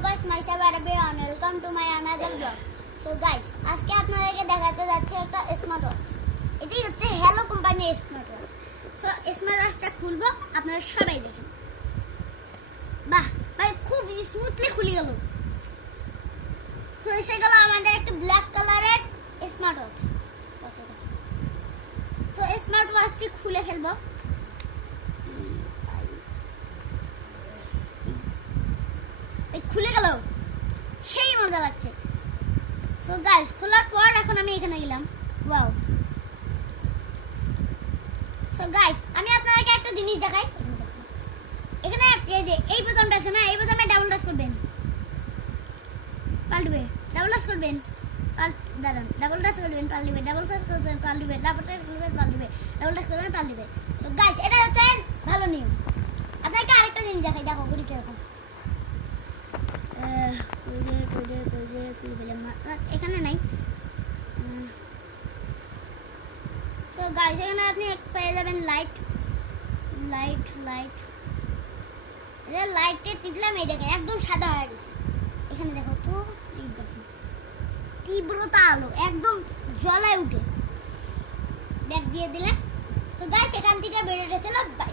guys, myself Arabi and welcome to my another vlog. So guys, আজকে আপনাদেরকে দেখাতে যাচ্ছে একটা স্মার্ট ওয়াচ। এটি হচ্ছে হ্যালো কোম্পানির স্মার্ট ওয়াচ। সো স্মার্ট ওয়াচটা খুলবো, আপনারা সবাই দেখেন। বাহ ভাই, খুব স্মুথলি খুলে গেল। সো এসে গেল আমাদের একটা ব্ল্যাক কালারের স্মার্ট ওয়াচ। সো স্মার্ট ওয়াচটি খুলে ফেলবো। খুলে গেল, সেই মজা লাগছে। সো গাইস, খোলার পর এখন আমি এখানে গেলাম। ওয়াও। সো গাইস, আমি আপনাদেরকে একটা জিনিস দেখাই। এখানে এই বোতামটা আছে না, এই বোতামে ডাবল টাচ করবেন, পাল্টবে। ডাবল টাচ করবেন, দাঁড়ান, ডাবল টাচ করবেন, পাল্টবে। ডাবল টাচ করবেন, পাল্টবে। ডাবল টাচ করবেন, পাল্টবে। ডাবল টাচ করবেন, পাল্টবে। সো গাইস, এটা হচ্ছে ভালো নিয়ম। আপনাদেরকে আরেকটা জিনিস দেখাই, দেখো ঘড়িটা এরকম। এখানে নাই। তো গাইস, এখানে আপনি পেয়ে যাবেন লাইট। লাইটে টিপলাম, এই দেখেন একদম সাদা হয়ে গেছে। এখানে দেখো তো, এই দেখো তীব্রতা আলো একদম জ্বলায় উঠে। ব্যাক দিয়ে দিলেন। তো গাইস, এখান থেকে বেরোতে চলো, বাই।